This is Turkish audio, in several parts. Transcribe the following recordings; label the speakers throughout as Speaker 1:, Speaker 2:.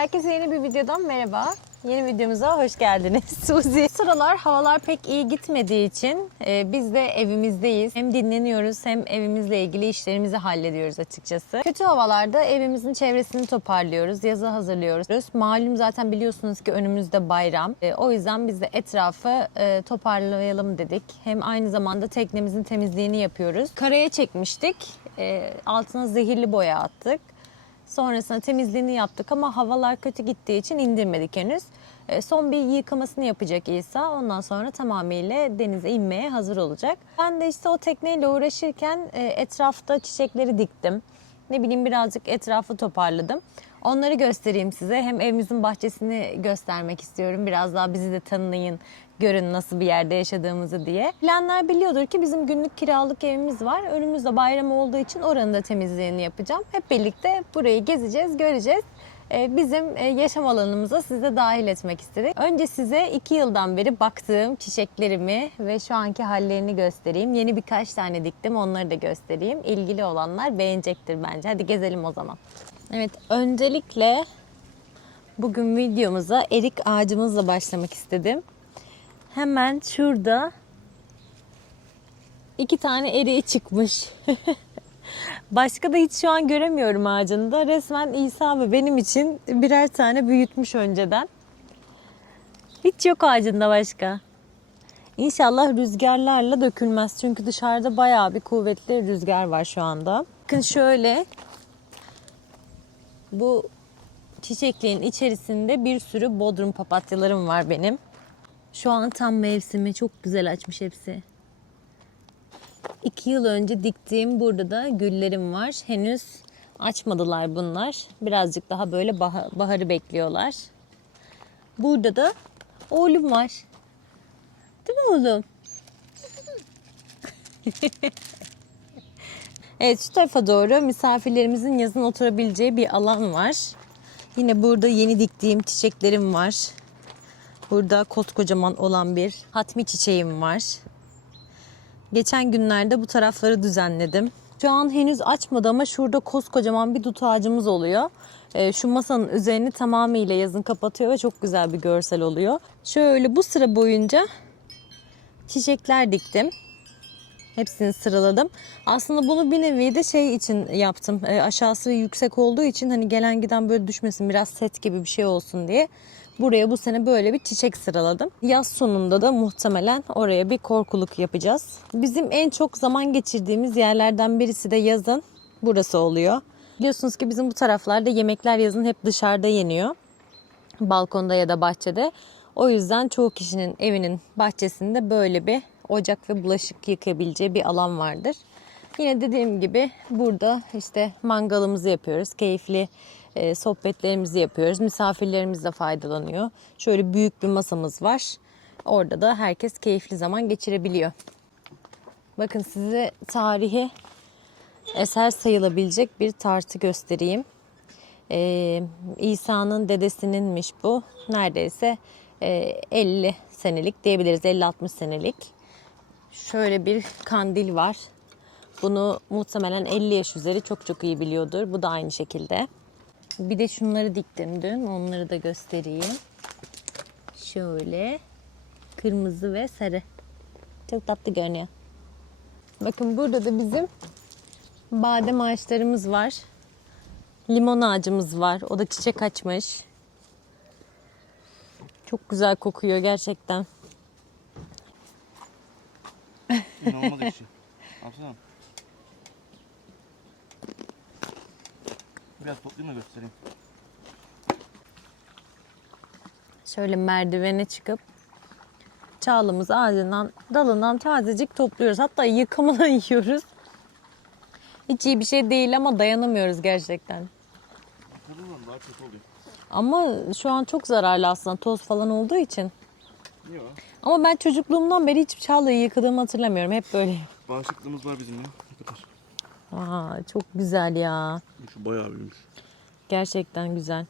Speaker 1: Herkese yeni bir videodan merhaba. Yeni videomuza hoş geldiniz. Suzi. Sıralar havalar pek iyi gitmediği için e, biz de evimizdeyiz. Hem dinleniyoruz hem evimizle ilgili işlerimizi hallediyoruz açıkçası. Kötü havalarda evimizin çevresini toparlıyoruz. Yaza hazırlıyoruz. Malum zaten biliyorsunuz ki önümüzde bayram. E, o yüzden biz de etrafı e, toparlayalım dedik. Hem aynı zamanda teknemizin temizliğini yapıyoruz. Karaya çekmiştik. E, altına zehirli boya attık. Sonrasında temizliğini yaptık ama havalar kötü gittiği için indirmedik henüz. E, Son bir yıkamasını yapacak İsa. Ondan sonra tamamıyla denize inmeye hazır olacak. Ben de işte o tekneyle uğraşırken e, etrafta çiçekleri diktim. Ne bileyim birazcık etrafı toparladım. Onları göstereyim size. Hem evimizin bahçesini göstermek istiyorum. Biraz daha bizi de tanıyın, görün nasıl bir yerde yaşadığımızı diye. Bilenler biliyordur ki bizim günlük kiralık evimiz var. Önümüzde bayram olduğu için oranın da temizliğini yapacağım. Hep birlikte burayı gezeceğiz, göreceğiz. Ee, Bizim e, yaşam alanımıza sizi de dahil etmek istedik. Önce size iki yıldan beri baktığım çiçeklerimi ve şu anki hallerini göstereyim. Yeni birkaç tane diktim, onları da göstereyim. İlgili olanlar beğenecektir bence. Hadi gezelim o zaman. Evet, öncelikle bugün videomuza erik ağacımızla başlamak istedim. Hemen şurada iki tane eriği çıkmış. Başka da hiç şu an göremiyorum ağacında. Resmen İsa ve benim için birer tane büyütmüş önceden. Hiç yok ağacında başka. İnşallah rüzgarlarla dökülmez. Çünkü dışarıda bayağı bir kuvvetli rüzgar var şu anda. Bakın şöyle bu çiçekliğin içerisinde bir sürü bodrum papatyalarım var benim. Şu an tam mevsimi çok güzel açmış hepsi. İki yıl önce diktiğim burada da güllerim var. Henüz açmadılar bunlar. Birazcık daha böyle bah- baharı bekliyorlar. Burada da oğlum var. Değil mi oğlum? evet şu tarafa doğru misafirlerimizin yazın oturabileceği bir alan var. Yine burada yeni diktiğim çiçeklerim var. Burada koskocaman olan bir hatmi çiçeğim var. Geçen günlerde bu tarafları düzenledim. Şu an henüz açmadı ama şurada koskocaman bir dut ağacımız oluyor. Ee, şu masanın üzerini tamamıyla yazın kapatıyor ve çok güzel bir görsel oluyor. Şöyle bu sıra boyunca çiçekler diktim. Hepsini sıraladım. Aslında bunu bir nevi de şey için yaptım. E, aşağısı yüksek olduğu için hani gelen giden böyle düşmesin biraz set gibi bir şey olsun diye. Buraya bu sene böyle bir çiçek sıraladım. Yaz sonunda da muhtemelen oraya bir korkuluk yapacağız. Bizim en çok zaman geçirdiğimiz yerlerden birisi de yazın burası oluyor. Biliyorsunuz ki bizim bu taraflarda yemekler yazın hep dışarıda yeniyor. Balkonda ya da bahçede. O yüzden çoğu kişinin evinin bahçesinde böyle bir ocak ve bulaşık yıkayabileceği bir alan vardır. Yine dediğim gibi burada işte mangalımızı yapıyoruz. Keyifli e, sohbetlerimizi yapıyoruz. Misafirlerimiz de faydalanıyor. Şöyle büyük bir masamız var. Orada da herkes keyifli zaman geçirebiliyor. Bakın size tarihi eser sayılabilecek bir tartı göstereyim. Ee, İsa'nın dedesininmiş bu. Neredeyse e, 50 senelik diyebiliriz. 50-60 senelik. Şöyle bir kandil var. Bunu muhtemelen 50 yaş üzeri çok çok iyi biliyordur. Bu da aynı şekilde. Bir de şunları diktim dün. Onları da göstereyim. Şöyle. Kırmızı ve sarı. Çok tatlı görünüyor. Bakın burada da bizim badem ağaçlarımız var. Limon ağacımız var. O da çiçek açmış. Çok güzel kokuyor gerçekten.
Speaker 2: İnanılmaz ekşi. Biraz toplayayım da göstereyim.
Speaker 1: Şöyle merdivene çıkıp çağlımız ağacından, dalından tazecik topluyoruz. Hatta yıkamadan yiyoruz. Hiç iyi bir şey değil ama dayanamıyoruz gerçekten.
Speaker 2: Kırılmam daha kötü oluyor.
Speaker 1: Ama şu an çok zararlı aslında toz falan olduğu için.
Speaker 2: O?
Speaker 1: Ama ben çocukluğumdan beri hiç çağlayı yıkadığımı hatırlamıyorum. Hep böyle.
Speaker 2: Bağışıklığımız var bizim ya.
Speaker 1: Aa, çok güzel ya.
Speaker 2: Şu bayağı büyümüş.
Speaker 1: Gerçekten güzel.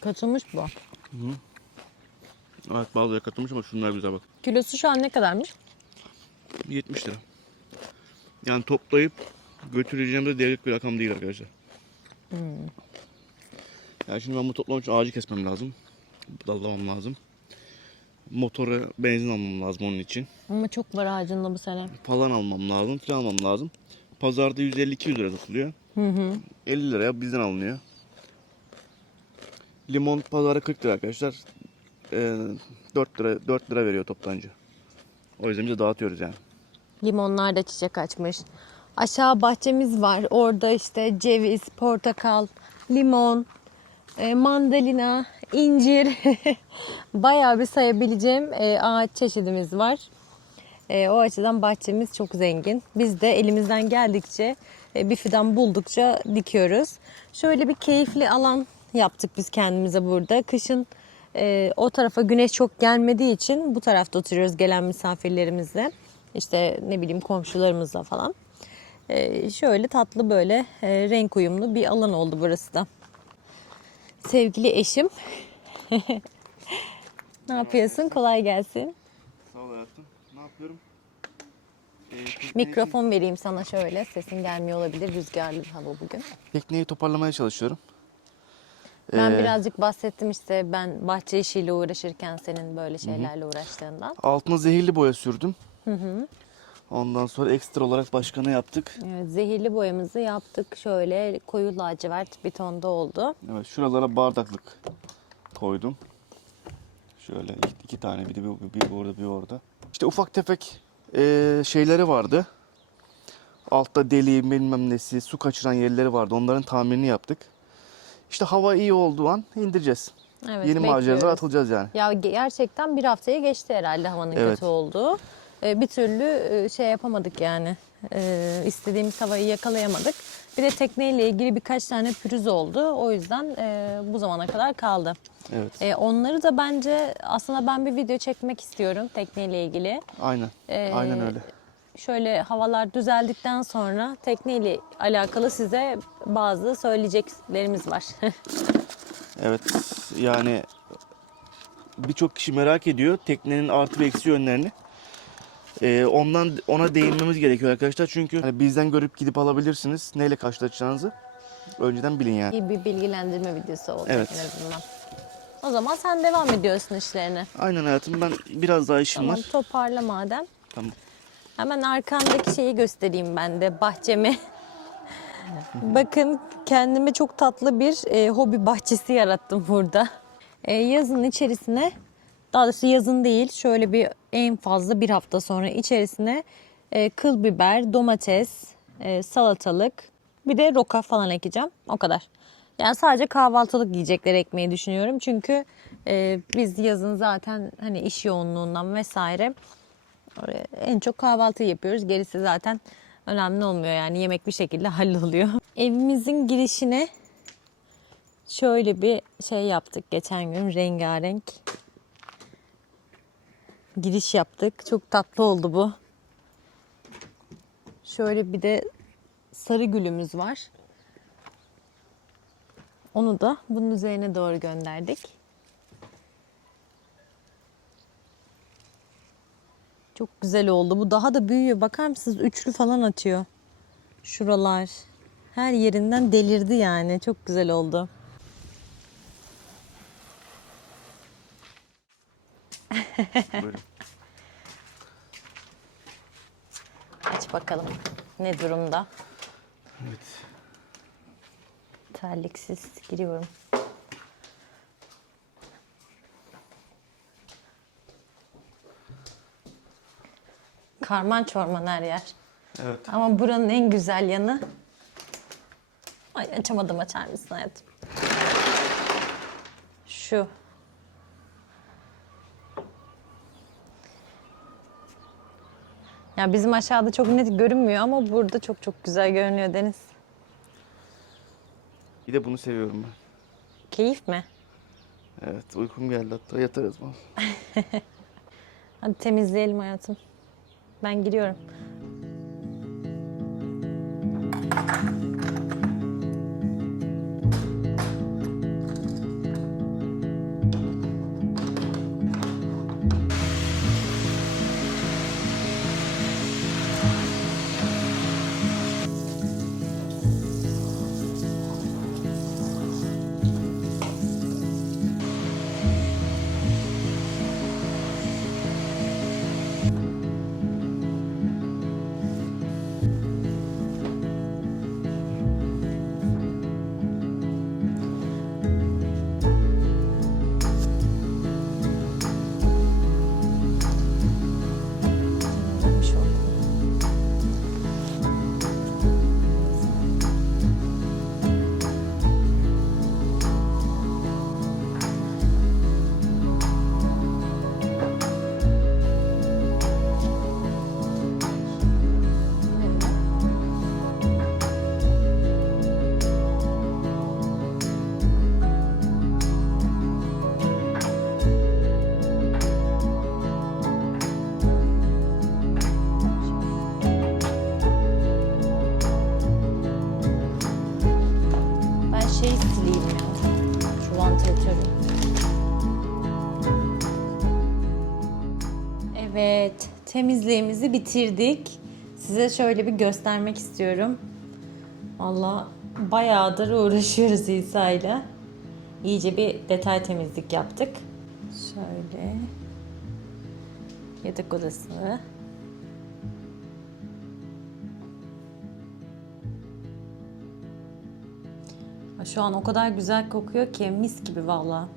Speaker 1: Kaçılmış bu.
Speaker 2: Evet bazıları katılmış ama şunlar güzel bak.
Speaker 1: Kilosu şu an ne kadarmış?
Speaker 2: 70 lira. Yani toplayıp götüreceğim de devlet bir rakam değil arkadaşlar. Yani şimdi ben bu toplamak için ağacı kesmem lazım. Dallamam lazım. Motoru benzin almam lazım onun için.
Speaker 1: Ama çok var ağacında bu sene.
Speaker 2: Falan almam lazım, filan almam lazım. Pazarda 150-200 lira satılıyor.
Speaker 1: Hı hı.
Speaker 2: 50 liraya bizden alınıyor. Limon pazarda 40 lira arkadaşlar. Ee, 4 lira 4 lira veriyor toptancı. O yüzden biz de dağıtıyoruz yani.
Speaker 1: Limonlar da çiçek açmış. Aşağı bahçemiz var. Orada işte ceviz, portakal, limon, e, mandalina, incir. Bayağı bir sayabileceğim e, ağaç çeşidimiz var. E, o açıdan bahçemiz çok zengin. Biz de elimizden geldikçe e, bir fidan buldukça dikiyoruz. Şöyle bir keyifli alan yaptık biz kendimize burada. Kışın e, o tarafa güneş çok gelmediği için bu tarafta oturuyoruz gelen misafirlerimizle. İşte ne bileyim komşularımızla falan. E, şöyle tatlı böyle e, renk uyumlu bir alan oldu burası da. Sevgili eşim. ne yapıyorsun? Kolay gelsin.
Speaker 2: Hayatım. Ne yapıyorum? Ee,
Speaker 1: Mikrofon vereyim sana şöyle. Sesin gelmiyor olabilir. Rüzgarlı bir hava bugün.
Speaker 2: Tekneyi toparlamaya çalışıyorum.
Speaker 1: Ben
Speaker 2: Ee,
Speaker 1: birazcık bahsettim işte ben bahçe işiyle uğraşırken senin böyle şeylerle uğraştığından.
Speaker 2: Altına zehirli boya sürdüm. Ondan sonra ekstra olarak başka ne yaptık?
Speaker 1: Evet, zehirli boyamızı yaptık. Şöyle koyu lacivert bir tonda oldu.
Speaker 2: Evet şuralara bardaklık koydum. Şöyle iki, iki tane bir de bir, bir orada bir orada. İşte ufak tefek eee, şeyleri vardı. Altta deliği bilmem nesi su kaçıran yerleri vardı. Onların tamirini yaptık. İşte hava iyi olduğu an indireceğiz.
Speaker 1: Evet,
Speaker 2: Yeni maceralara atılacağız yani.
Speaker 1: Ya ge- gerçekten bir haftaya geçti herhalde havanın
Speaker 2: Evet.
Speaker 1: kötü olduğu. Ee, bir türlü e, şey yapamadık yani. Ee, istediğimiz havayı yakalayamadık. Bir de tekneyle ilgili birkaç tane pürüz oldu. O yüzden e, bu zamana kadar kaldı.
Speaker 2: Evet.
Speaker 1: E, onları da bence aslında ben bir video çekmek istiyorum tekneyle ilgili.
Speaker 2: Aynen.
Speaker 1: Ee,
Speaker 2: Aynen öyle.
Speaker 1: Şöyle havalar düzeldikten sonra tekneyle alakalı size bazı söyleyeceklerimiz var.
Speaker 2: Evet. Yani birçok kişi merak ediyor teknenin artı ve eksi yönlerini. Ee, ondan ona değinmemiz gerekiyor arkadaşlar. Çünkü hani bizden görüp gidip alabilirsiniz. Neyle karşılaşacağınızı önceden bilin yani.
Speaker 1: İyi bir bilgilendirme videosu olacak
Speaker 2: Evet.
Speaker 1: en azından. O zaman sen devam ediyorsun işlerine.
Speaker 2: Aynen hayatım ben biraz daha işim
Speaker 1: Tamam
Speaker 2: var.
Speaker 1: toparla madem.
Speaker 2: Tamam.
Speaker 1: Hemen arkandaki şeyi göstereyim ben de bahçemi. Bakın kendime çok tatlı bir e, hobi bahçesi yarattım burada. E, yazın içerisine daha doğrusu yazın değil şöyle bir en fazla bir hafta sonra içerisine e, kıl biber, domates, e, salatalık bir de roka falan ekeceğim. O kadar. Yani sadece kahvaltılık yiyecekler ekmeyi düşünüyorum. Çünkü e, biz yazın zaten hani iş yoğunluğundan vesaire en çok kahvaltı yapıyoruz. Gerisi zaten önemli olmuyor yani yemek bir şekilde halloluyor. Evimizin girişine şöyle bir şey yaptık geçen gün rengarenk. Giriş yaptık. Çok tatlı oldu bu. Şöyle bir de sarı gülümüz var. Onu da bunun üzerine doğru gönderdik. Çok güzel oldu. Bu daha da büyüyor. Bakar mısınız? Üçlü falan atıyor. Şuralar. Her yerinden delirdi yani. Çok güzel oldu.
Speaker 2: Buyurun.
Speaker 1: Aç bakalım. Ne durumda?
Speaker 2: Evet.
Speaker 1: Terliksiz giriyorum. Karman çorman her yer.
Speaker 2: Evet.
Speaker 1: Ama buranın en güzel yanı... Ay açamadım açar mısın hayatım? Şu. Ya bizim aşağıda çok net görünmüyor ama burada çok çok güzel görünüyor Deniz.
Speaker 2: Bir de bunu seviyorum ben.
Speaker 1: Keyif mi?
Speaker 2: Evet uykum geldi hatta yatarız mı?
Speaker 1: Hadi temizleyelim hayatım. Ben giriyorum. Temizliğimizi bitirdik. Size şöyle bir göstermek istiyorum. Valla bayağıdır uğraşıyoruz İsa ile. İyice bir detay temizlik yaptık. Şöyle yatak odası. Şu an o kadar güzel kokuyor ki mis gibi valla.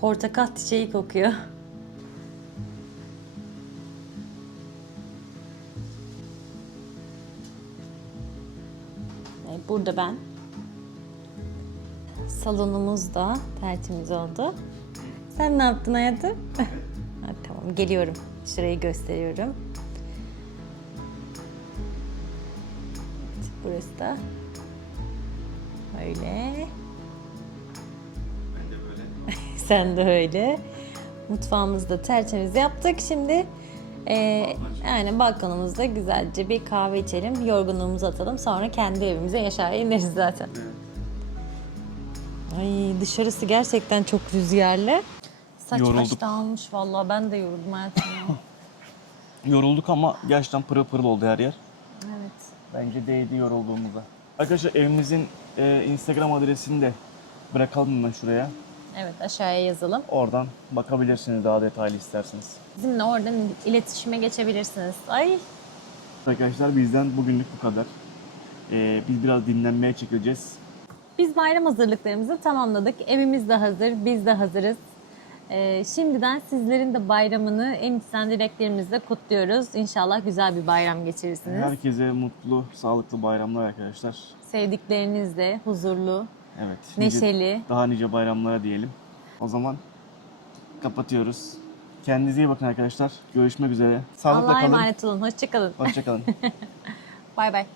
Speaker 1: Portakal çiçeği kokuyor. Burada ben. Salonumuz da tertemiz oldu. Sen ne yaptın hayatım? ha, tamam geliyorum. Şurayı gösteriyorum. Burası da öyle.
Speaker 2: Ben de böyle.
Speaker 1: Sen de öyle. Mutfağımızı da tertemiz yaptık. Şimdi e, yani balkonumuzda güzelce bir kahve içelim. Yorgunluğumuzu atalım. Sonra kendi evimize yaşar ineriz zaten. Ay dışarısı gerçekten çok rüzgarlı. Saç baş
Speaker 2: Yorulduk.
Speaker 1: dağılmış vallahi ben de yoruldum hayatım ya.
Speaker 2: Yorulduk ama gerçekten pırıl pırıl oldu her yer.
Speaker 1: evet.
Speaker 2: Bence değdi yorulduğumuza. Arkadaşlar evimizin e, Instagram adresini de bırakalım hemen şuraya.
Speaker 1: Evet aşağıya yazalım.
Speaker 2: Oradan bakabilirsiniz daha detaylı isterseniz.
Speaker 1: Bizimle oradan iletişime geçebilirsiniz. Ay
Speaker 2: Arkadaşlar bizden bugünlük bu kadar. E, biz biraz dinlenmeye çekileceğiz.
Speaker 1: Biz bayram hazırlıklarımızı tamamladık. Evimiz de hazır, biz de hazırız. Ee, şimdiden sizlerin de bayramını en içten dileklerimizle kutluyoruz. İnşallah güzel bir bayram geçirirsiniz.
Speaker 2: Herkese mutlu, sağlıklı bayramlar arkadaşlar.
Speaker 1: Sevdiklerinizle huzurlu,
Speaker 2: Evet. nice-
Speaker 1: neşeli.
Speaker 2: daha nice bayramlara diyelim. O zaman kapatıyoruz. Kendinize iyi bakın arkadaşlar. Görüşmek üzere. Sağlıkla
Speaker 1: Allah'a
Speaker 2: kalın.
Speaker 1: emanet olun. Hoşçakalın.
Speaker 2: Hoşçakalın.
Speaker 1: Bay bay.